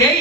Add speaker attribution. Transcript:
Speaker 1: এই